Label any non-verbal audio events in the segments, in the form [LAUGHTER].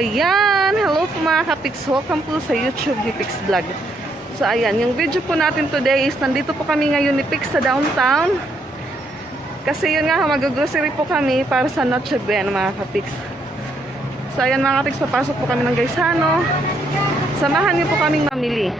ayan. Hello po mga kapiks. Welcome po sa YouTube ni Pix Vlog. So, ayan. Yung video po natin today is nandito po kami ngayon ni Pix sa downtown. Kasi yun nga, mag-grocery po kami para sa Noche Buena mga kapiks. So, ayan mga kapiks, papasok po kami ng Gaisano. Samahan niyo po kaming mamili.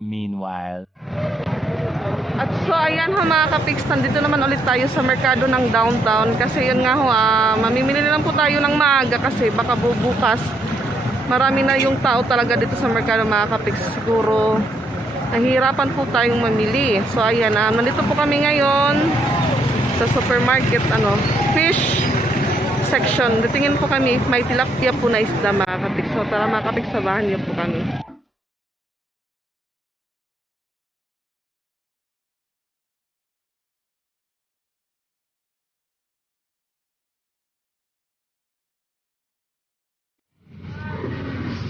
Meanwhile, At so ayan ho mga kapiks, nandito naman ulit tayo sa merkado ng downtown kasi yun nga ho, ah, mamimili na lang po tayo ng maaga kasi baka bubukas marami na yung tao talaga dito sa merkado mga kapiks. Siguro nahihirapan po tayong mamili. So ayan, ah, nandito po kami ngayon sa supermarket, ano, fish section. Titingin po kami, may tilapia po na isda mga kapiks. So tara mga kapiks, sabahan niyo po kami.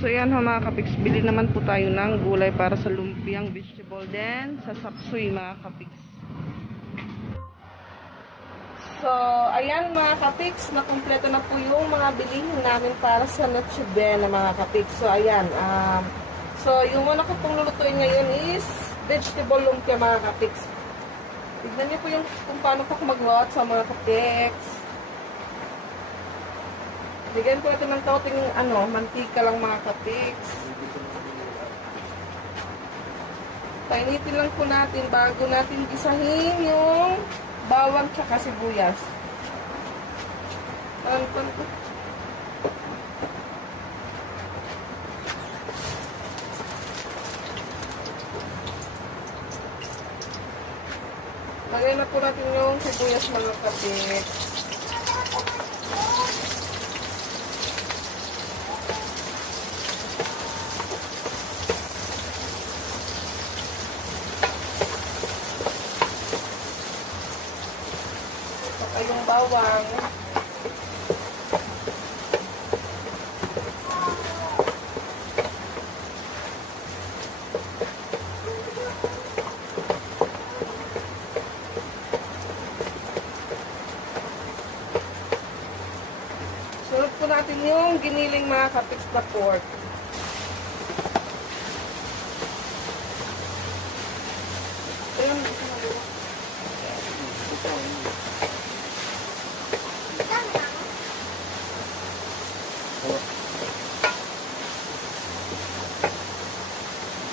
So yan ho mga kapiks, bili naman po tayo ng gulay para sa lumpiang vegetable din sa sapsuy mga kapiks. So ayan mga kapiks, nakumpleto na po yung mga bilihin namin para sa Noche Buena mga kapiks. So ayan, um, so yung una ko pong lulutuin ngayon is vegetable lumpia mga kapiks. Tignan niyo po yung kung paano po kumagawa sa mga kapiks. Bigyan ko natin ng kaunting ano, mantika lang mga kapiks. Painitin lang po natin bago natin gisahin yung bawang tsaka sibuyas. Tan, tan, tan. Lagay na po natin yung sibuyas mga kapiks. Saka yung bawang. Sunod po natin yung giniling mga kapiks na pork. Ayun,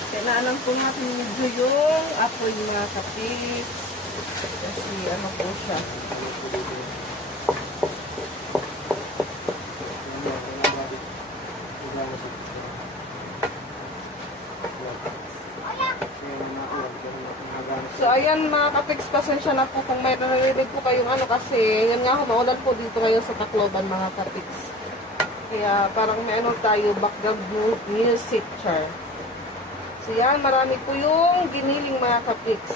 Kailangan po natin medyo yung apoy mga kapiks. Kasi ano po siya. So ayan mga kapiks, pasensya na po kung may naririnig po kayong ano kasi yun nga ho, maulan po dito ngayon sa Tacloban mga kapiks. Kaya parang may ano tayo, background mu- music char. So yan, marami po yung giniling mga kapiks.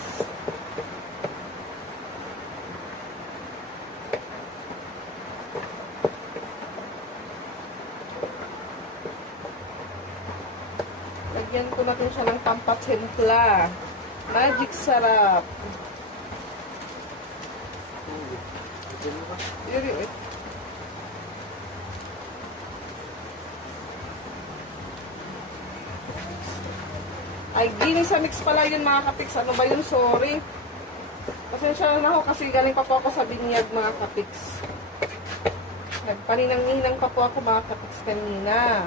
Lagyan ko natin siya ng pampatimpla. Magic sarap. Yuri, eh. Ay, gini sa mix pala yun mga kapiks. Ano ba yun? Sorry. Pasensya na ako kasi galing pa po ako sa binyag mga kapiks. Nagpaninang-ninang pa po ako mga kapiks kanina.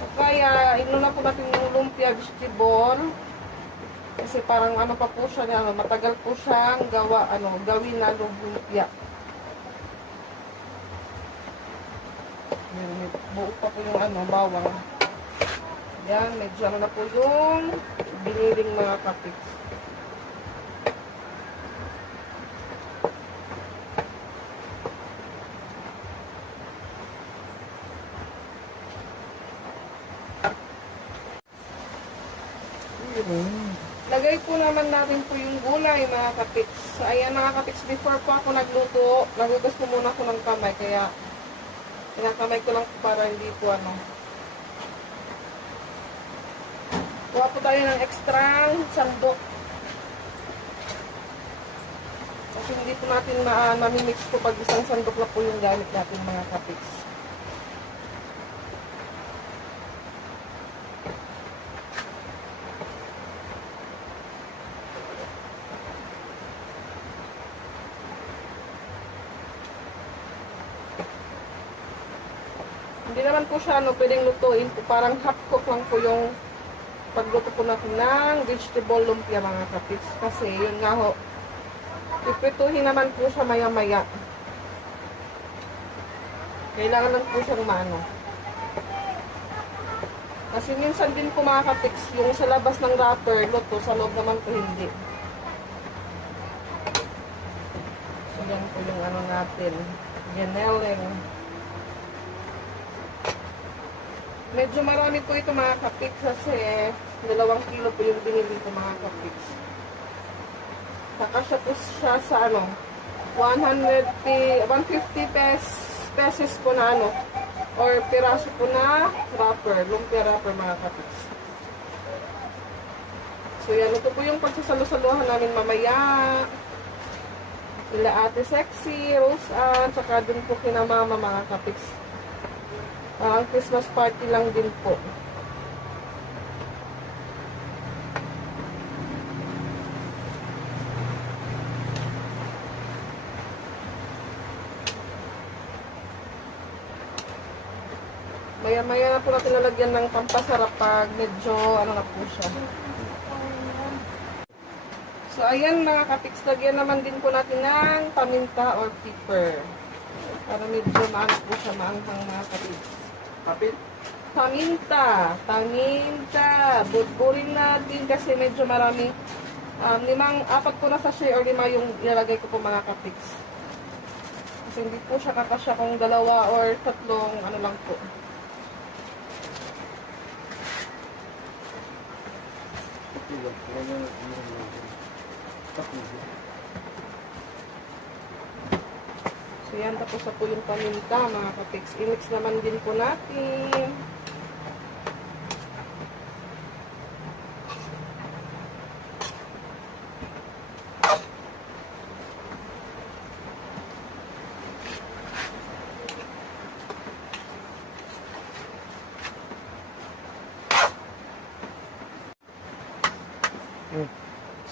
So, kaya, inuna po natin yung lumpia vegetable. Kasi parang ano pa po siya, ano, matagal po siyang gawa, ano, gawin na lumpia. Yan, may buo pa po yung ano, bawang. Yan, medyo ano na po yung biniling mga kapiks. Lagay po naman natin po yung gulay mga kapiks. Ayan mga kapiks, before po ako nagluto, nagugas ko muna ako ng kamay. Kaya, pinakamay ko lang po para hindi po ano. Kuha po tayo ng extra sandok. Kasi hindi po natin ma mamimix po pag isang sandok na po yung gamit natin mga kapiks. Hindi naman po siya ano, pwedeng lutuin po. Parang half cook lang po yung pagluto po natin ng vegetable lumpia mga kapiks. Kasi yun nga ho, pipituhin naman po siya maya maya. Kailangan lang po siyang maano. Kasi minsan din po mga kapiks, yung sa labas ng wrapper, luto, sa loob naman po hindi. So yan po yung ano natin, ganeleng. Medyo marami po ito mga kapiks kasi dalawang kilo po yung binili ko mga kapiks. Saka siya po siya sa ano, 100 pi- 150 pes, pesos po na ano, or piraso po na wrapper, lumpia wrapper mga kapiks. So yan, ito po yung pagsasalo-saluhan namin mamaya. Nila Ate Sexy, Rose Ann, tsaka dun po kina Mama mga kapiks. Ang Christmas party lang din po. Maya-maya na po natin lalagyan ng pampasarap pag medyo ano na po siya. So, ayan mga kapiks, lagyan naman din po natin ng paminta or pepper. Para medyo maano po siya, maanghang mga kapiks. Kapit? Paminta. Paminta. Budburin natin kasi medyo marami. Um, limang, apat po na sachet or lima yung ilalagay ko po mga kapiks. Kasi hindi po siya kakasya kung dalawa or tatlong ano lang po. So yan, tapos na po yung paminta mga kapiks. I-mix naman din po natin.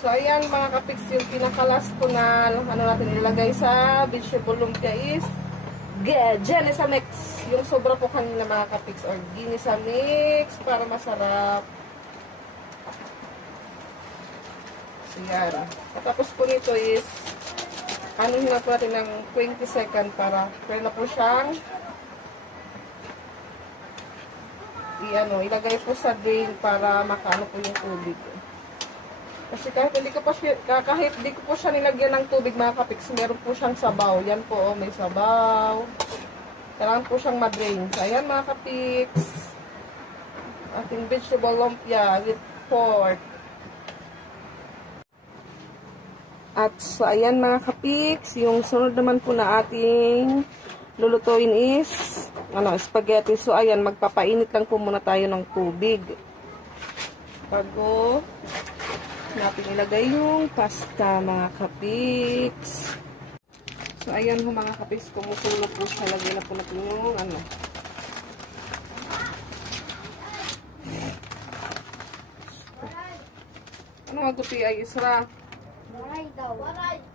So, ayan mga kapiks, yung pinakalas ko na ano natin ilagay sa vegetable lumpia is Ginisa mix. Yung sobra po kanina mga kapiks or ginisa mix para masarap. So, yan. Tapos po nito is anuhin na po natin ng 20 second para pwede na po siyang i-ano, ilagay po sa drain para makaano po yung tubig. Kasi kahit hindi ko pa siya, kahit hindi ko po siya nilagyan ng tubig mga kapiks, meron po siyang sabaw. Yan po, oh, may sabaw. Kailangan po siyang ma-drain. So, ayan mga kapiks. Ating vegetable lumpia with pork. At so, ayan mga kapiks, yung sunod naman po na ating lulutuin is ano, spaghetti. So, ayan, magpapainit lang po muna tayo ng tubig. Bago natin ilagay yung pasta mga kapiks. So, ayan ho mga kapiks, kumukulo po siya. Lagyan na po natin yung ano. Ano nga gupi ay isra? Waray daw. Waray.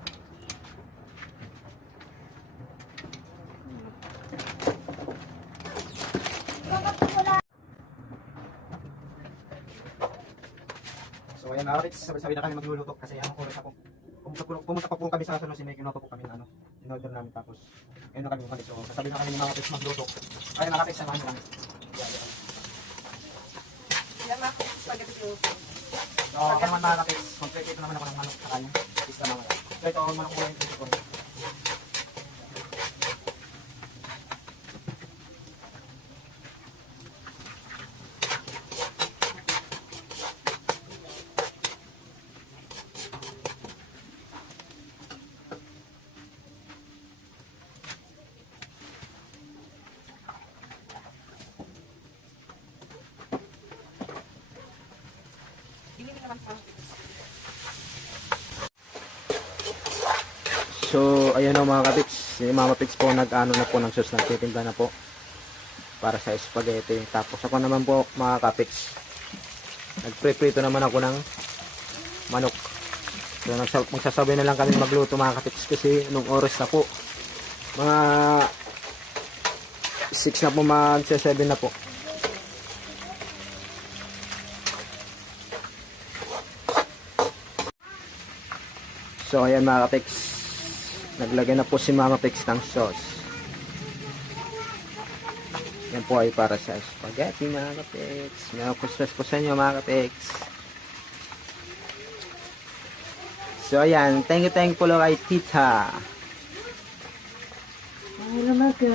Ayan na, sabi-sabi na kami magluluto kasi ano oras ako. Pumunta, po, pumunta pa po kami sa sunod si May, kinuha po kami ng ano, in-order namin tapos ayun na kami umalis. So sasabi na kami ni mga kapits magluto. Kaya mga kapits, samahan lang. Yeah, yeah. Yan mga kapiks, spaghetti luto. So ako naman mga kapits, mag-prepare naman ako ng manok sa kanya. Is na mga. So ito, manok ko yung ko. So, ayan o mga kapiks. Si Mama Pix po nag-ano na po ng sauce, nagtitinda na po para sa spaghetti. Tapos ako naman po mga kapiks, nagpreprito naman ako ng manok. So, magsasabay na lang kami magluto mga kapiks kasi nung oras na po, mga 6 na po magsa 7 na po. So, ayan mga kapiks. Naglagay na po si Mama Pix ng sauce. Yan po ay para sa spaghetti mga kapix. May kuswas po sa inyo mga kapix. So ayan, thank you thank you po kay Tita. Ay naman ka.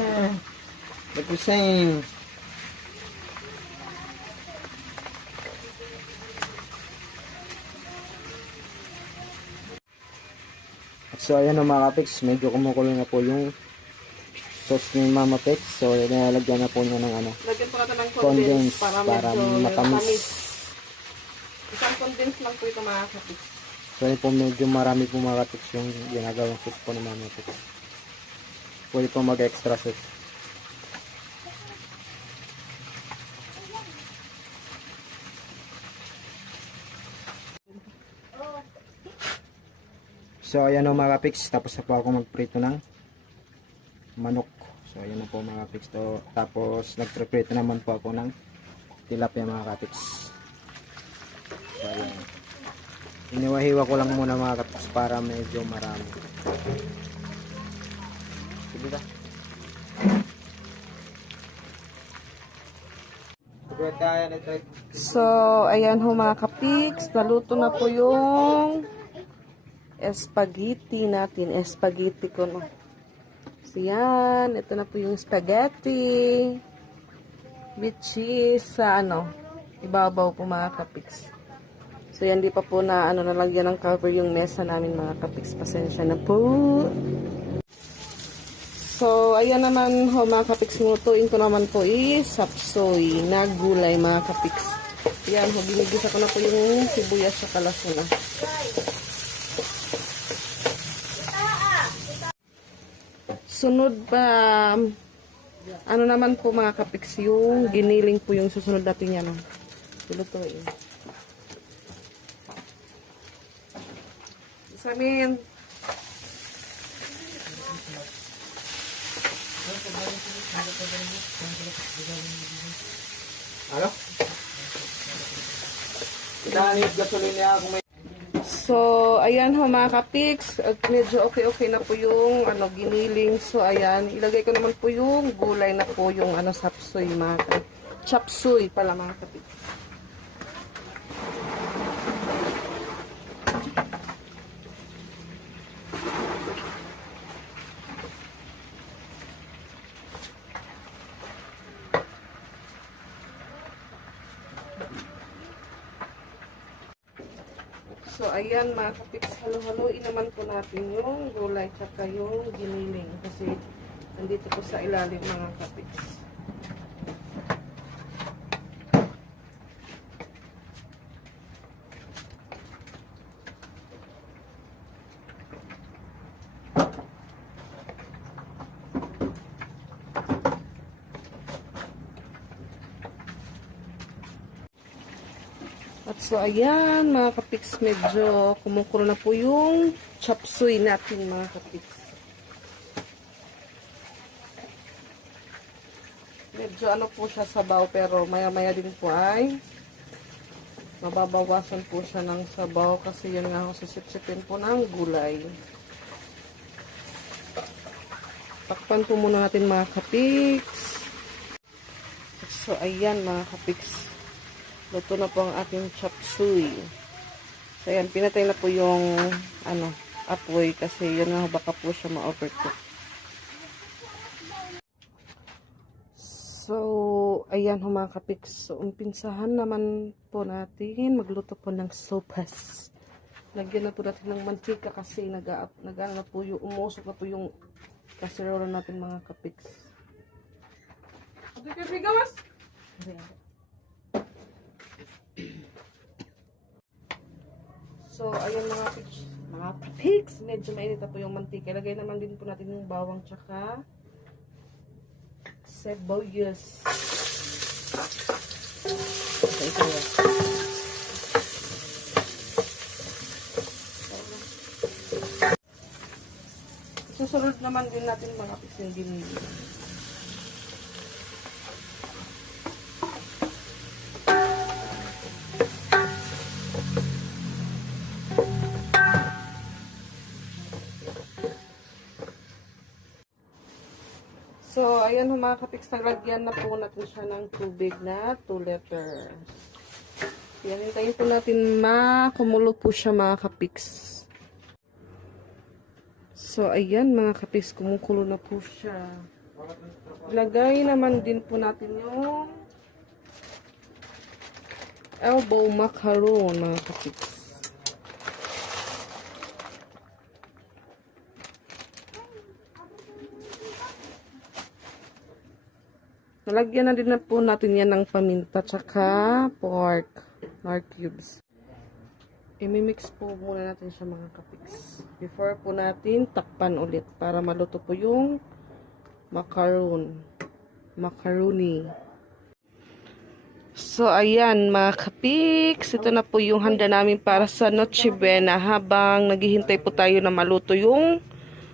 So ayan o mga kapix, medyo kumukulo na po yung sauce ni Mama Pix. So nilalagyan na po niya ng ano, Lagyan po natin ng Condense, para, para medyo matamis. tamis. Isang condense lang po ito mga kapiks. So yun po medyo marami po mga kapix yung ginagawang sauce po ni Mama Pix. Pwede po mag-extra sauce. So ayan o mga kapix, tapos na po ako magprito ng manok. So ayan na po mga kapix. To, tapos nagprito naman po ako ng tilapia mga kapix. So ayan. Iniwahiwa ko lang muna mga kapix para medyo marami. Sige ito. So, ayan ho mga kapiks, naluto na po yung spaghetti natin. Spaghetti ko no. So, yan. Ito na po yung spaghetti. With cheese sa ano, ibabaw po mga kapiks. So, yan di pa po na ano nalagyan ng cover yung mesa namin mga kapiks. Pasensya na po. So, ayan naman ho mga kapiks, lutuin ko naman po is sapsoy na gulay mga kapiks. Yan ho, binigisa ko na po yung sibuyas sa kalasuna. Sunod pa, ano naman po mga kapiks, yung giniling po yung susunod natin yan. Oh. Lutuin. Samin. Ano? Dahil gasolina ako may So, ayan ho mga kapiks. Medyo okay-okay na po yung ano, giniling. So, ayan. Ilagay ko naman po yung gulay na po yung ano, sapsoy mga kapiks. Chapsuy pala mga kapiks. So, ayan mga kapiks, halo-haloin naman po natin yung gulay tsaka yung giniling. Kasi, nandito po sa ilalim mga kapiks. At so, ayan, mga kapiks, medyo kumukulo na po yung chop suey natin, mga kapiks. Medyo ano po siya sabaw, pero maya-maya din po ay mababawasan po siya ng sabaw kasi yun nga ako sisipsipin po ng gulay. Takpan po muna natin mga kapiks. So, ayan mga kapiks. Luto na po ang ating chop suey. So, ayan, pinatay na po yung, ano, apoy kasi yun nga, baka po siya ma-overcook. So, ayan ho mga kapiks. So, umpinsahan naman po natin magluto po ng sopas. Lagyan na po natin ng mantika kasi nag, nag ano na po yung, umusok na po yung kaserola natin mga kapiks. Okay, bigawas! So, ayan mga pigs. Mga pigs, medyo mainit na po yung mantika. Ilagay naman din po natin yung bawang tsaka sibuyas. Okay, ito yan. Susunod naman din natin mga pigs yung ginili. Mga kapiks, naglagyan na po natin siya ng tubig na 2 liters. Yan, hintayin po natin makumulo po siya mga kapiks. So, ayan mga kapiks, kumukulo na po siya. Lagay naman din po natin yung elbow macaron mga kapiks. Nalagyan na din na po natin yan ng paminta tsaka pork, pork cubes. I-mix po muna natin siya mga kapiks. Before po natin takpan ulit para maluto po yung macaron. Macaroni. So, ayan mga kapiks. Ito na po yung handa namin para sa Noche Buena habang naghihintay po tayo na maluto yung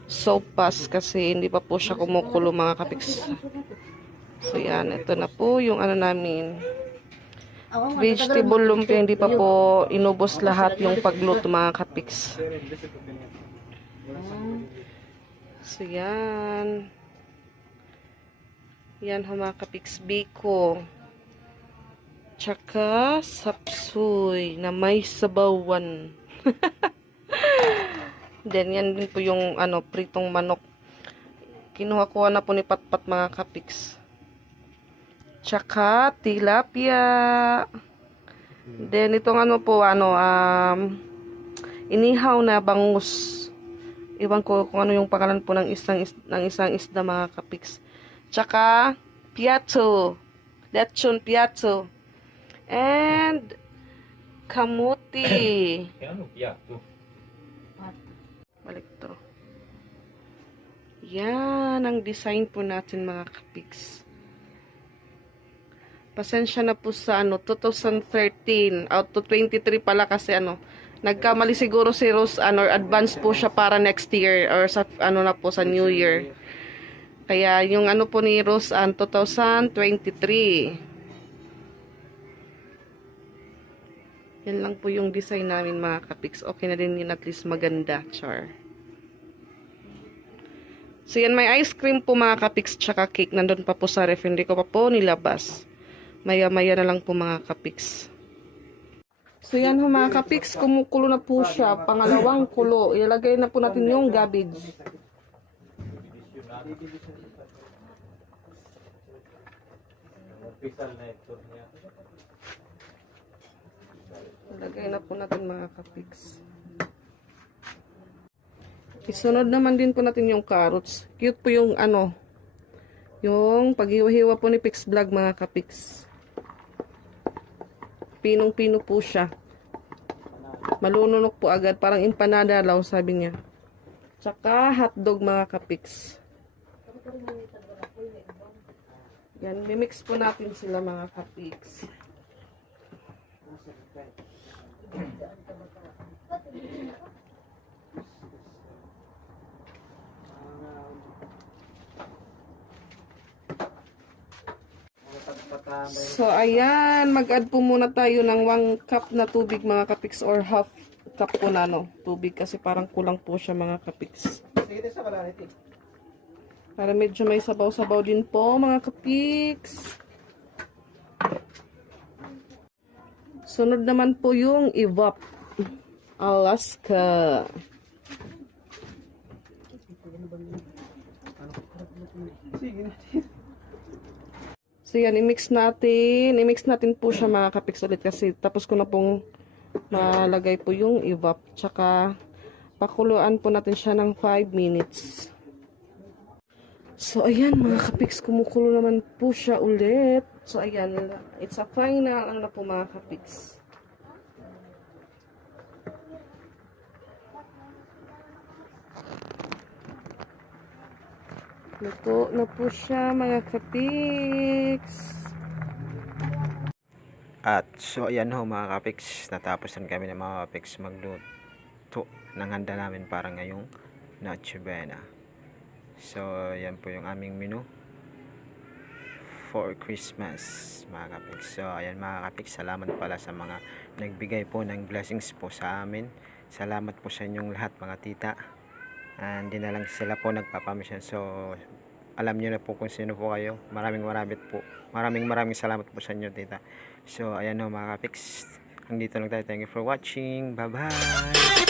sopas kasi hindi pa po siya kumukulo mga kapiks. So, yan. Ito na po yung ano namin. Vegetable lumpia. Hindi pa po inubos lahat yung pagluto mga kapiks. So, yan. Yan ha mga kapiks. Biko. Tsaka sapsoy na may sabawan. [LAUGHS] Then, yan din po yung ano, pritong manok. Kinuha ko na po ni Patpat mga kapiks. Tsaka tilapia. Then itong ano po ano um inihaw na bangus. Iwan ko kung ano yung pangalan po ng isang is, ng isang isda mga kapiks. Tsaka piato. Lechon piato. And kamuti. Ano piatto? Balik to. Yan ang design po natin mga kapiks. Pasensya na po sa ano, 2013. Out to 23 pala kasi ano, nagkamali siguro si Rose ano, advance po siya para next year or sa ano na po sa New Year. Kaya yung ano po ni Rose an 2023. Yan lang po yung design namin mga kapiks. Okay na din yun at least maganda, char. So yan, may ice cream po mga kapiks tsaka cake. Nandun pa po sa ref. Hindi ko pa po nilabas. Maya-maya na lang po mga kapiks. So yan ho mga kapiks, kumukulo na po siya. Pangalawang kulo. Ilagay na po natin yung garbage. Official na ito niya. Lagay na po natin mga kapiks. Isunod naman din po natin yung carrots. Cute po yung ano, yung paghiwa-hiwa po ni Pix Vlog mga kapiks. Pinong-pino po siya. Malununok po agad. Parang empanada law sabi niya. Tsaka hotdog mga kapiks. Yan, mimix po natin sila mga kapiks. So, ayan. Mag-add po muna tayo ng 1 cup na tubig mga kapiks or half cup po na no, tubig kasi parang kulang po siya mga kapiks. Para medyo may sabaw-sabaw din po mga kapiks. Sunod naman po yung Evap Alaska. Sige na. So yan, i-mix natin. I-mix natin po siya mga kapiks ulit kasi tapos ko na pong malagay po yung evap. Tsaka pakuluan po natin siya ng 5 minutes. So ayan mga kapiks, kumukulo naman po siya ulit. So ayan, it's a final ano na po mga kapiks. Luto na po siya mga kapiks. At so ayan ho mga kapiks, natapos na kami ng mga kapiks magluto ng handa namin para ngayong Noche Buena. So yan po yung aming menu for Christmas mga kapiks. So ayan mga kapiks, salamat pala sa mga nagbigay po ng blessings po sa amin. Salamat po sa inyong lahat mga tita. And di na lang sila po nagpapamisyon. So alam niyo na po kung sino po kayo. Maraming maraming po. Maraming maraming salamat po sa inyo, tita. So, ayan o mga kapiks. Hanggang dito lang tayo. Thank you for watching. Bye-bye!